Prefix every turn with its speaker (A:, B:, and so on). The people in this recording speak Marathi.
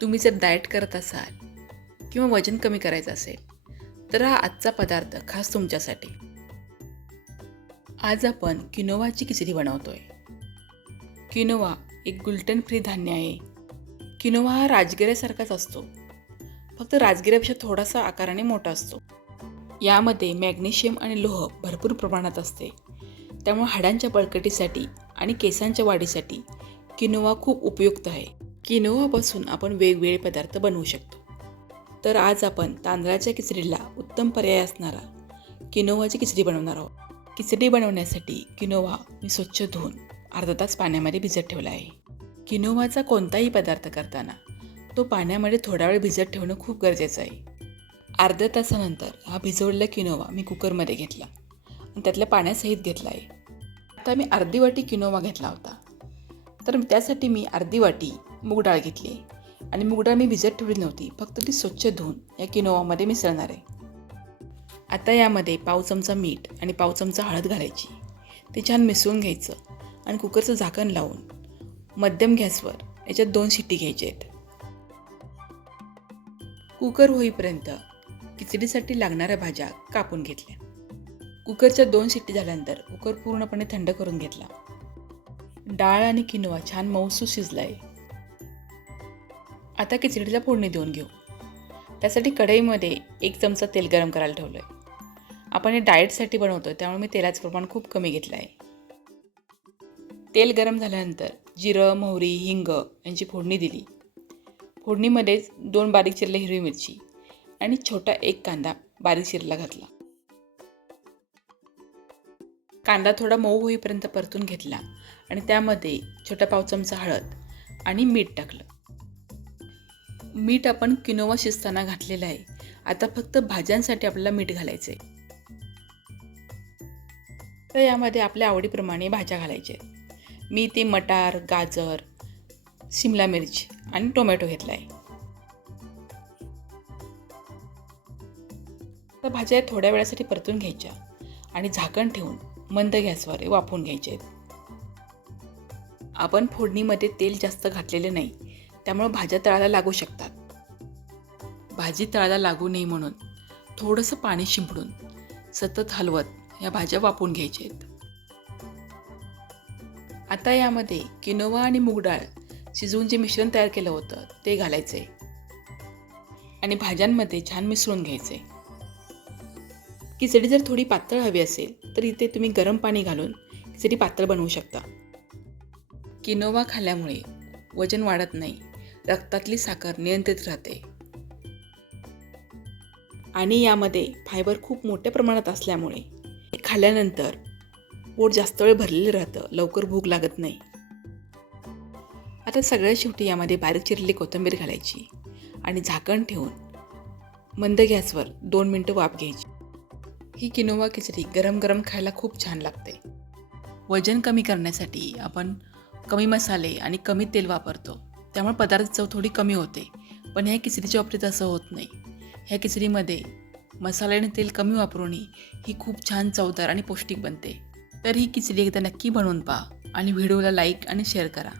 A: तुम्ही जर डाएट करत असाल किंवा वजन कमी करायचं असेल तर हा आजचा पदार्थ खास तुमच्यासाठी. आज आपण किनोवाची खिचडी बनवतोय. किनोवा एक ग्लुटेन फ्री धान्य आहे. किनोवा हा राजगिऱ्यासारखाच असतो. फक्त राजगिऱ्यापेक्षा थोडासा आकाराने मोठा असतो. यामध्ये मॅग्नेशियम आणि लोह भरपूर प्रमाणात असते. त्यामुळे हाडांच्या बळकटीसाठी आणि केसांच्या वाढीसाठी किनोवा खूप उपयुक्त आहे. किनोवापासून आपण वेगवेगळे पदार्थ बनवू शकतो. तर आज आपण तांदळाच्या खिचडीला उत्तम पर्याय असणारा किनोवाची खिचडी बनवणार आहोत. खिचडी बनवण्यासाठी किनोवा मी स्वच्छ धुवून अर्धा तास पाण्यामध्ये भिजत ठेवला आहे. किनोवाचा कोणताही पदार्थ करताना तो पाण्यामध्ये थोडा वेळ भिजत ठेवणं खूप गरजेचं आहे. अर्ध्या तासानंतर हा भिजवलेला किनोवा मी कुकरमध्ये घेतला आणि त्यातल्या पाण्यासहित घेतला आहे. आता मी अर्धी वाटी किनोवा घेतला होता. तर त्यासाठी मी अर्धी वाटी मूग डाळ घेतली. आहे आणि मूग डाळ मी भिजत ठेवली नव्हती फक्त ती स्वच्छ धुवून या किनोवामध्ये मिसळणार आहे. आता यामध्ये पाव चमचा मीठ आणि पाव चमचा हळद घालायची. ते छान मिसळून घ्यायचं आणि कुकरचं झाकण लावून मध्यम गॅसवर याच्यात दोन शिट्टी घ्यायच्या आहेत. कुकर होईपर्यंत खिचडीसाठी लागणाऱ्या भाज्या कापून घेतल्या. कुकरच्या दोन शिट्टी झाल्यानंतर कुकर पूर्णपणे थंड करून घेतला. डाळ आणि किनोवा छान मऊसू शिजला आहे आता खिचडीला फोडणी देऊन घेऊ. त्यासाठी कढईमध्ये एक चमचा तेल गरम करायला ठेवलं आहे आपण हे डाएटसाठी बनवतो आहे त्यामुळे मी तेलाचं प्रमाण खूप कमी घेतलं आहे. तेल गरम झाल्यानंतर जिरं मोहरी हिंग यांची फोडणी दिली. फोडणीमध्ये दोन बारीक चिरले हिरवी मिरची आणि छोटा एक कांदा बारीक चिरला घातला. कांदा थोडा मऊ होईपर्यंत परतून घेतला आणि त्यामध्ये छोटा पाव चमचा हळद आणि मीठ टाकलं. मीठ आपण किनोवा शिजताना घातलेलं आहे. आता फक्त भाज्यांसाठी आपल्याला मीठ घालायचं आहे. तर यामध्ये आपल्या आवडीप्रमाणे भाज्या घालायच्या आहेत. मी ते मटार गाजर शिमला मिरची आणि टोमॅटो घेतला आहे तर भाज्या थोड्या वेळासाठी परतून घ्यायच्या आणि झाकण ठेवून मंद गॅसवर वाफवून घ्यायचे आहेत. आपण फोडणीमध्ये तेल जास्त घातलेले नाही. त्यामुळं भाज्या तळाला लागू शकतात. भाजी तळाला लागू नये म्हणून थोडंसं पाणी शिंपडून सतत हलवत या भाज्या वापरून घ्यायच्या आहेत आता यामध्ये किनोवा आणि मूग डाळ शिजवून जे मिश्रण तयार केलं होतं ते घालायचं आहे आणि भाज्यांमध्ये छान मिसळून घ्यायचे. खिचडी जर थोडी पातळ हवी असेल तर इथे तुम्ही गरम पाणी घालून खिचडी पातळ बनवू शकता. किनोवा खाल्ल्यामुळे वजन वाढत नाही. रक्तातली साखर नियंत्रित राहते. आणि यामध्ये फायबर खूप मोठ्या प्रमाणात असल्यामुळे हे खाल्ल्यानंतर पोट जास्त वेळ भरलेलं राहतं लवकर भूक लागत नाही. आता सगळ्यात शेवटी यामध्ये बारीक चिरलेली कोथिंबीर घालायची आणि झाकण ठेवून मंद गॅसवर दोन मिनटं वाफ घ्यायची. ही किनोवा खिचडी गरम गरम खायला खूप छान लागते. वजन कमी करण्यासाठी आपण कमी मसाले आणि कमी तेल वापरतो. त्यामुळे पदार्थ चव थोडी कमी होते. पण ह्या खिचडीच्या बाबतीत असं होत नाही. ह्या खिचडीमध्ये मसाले आणि तेल कमी वापरूनही ही खूप छान चवदार आणि पौष्टिक बनते. तर ही खिचडी एकदा नक्की बनवून पहा आणि व्हिडिओला लाईक आणि शेअर करा.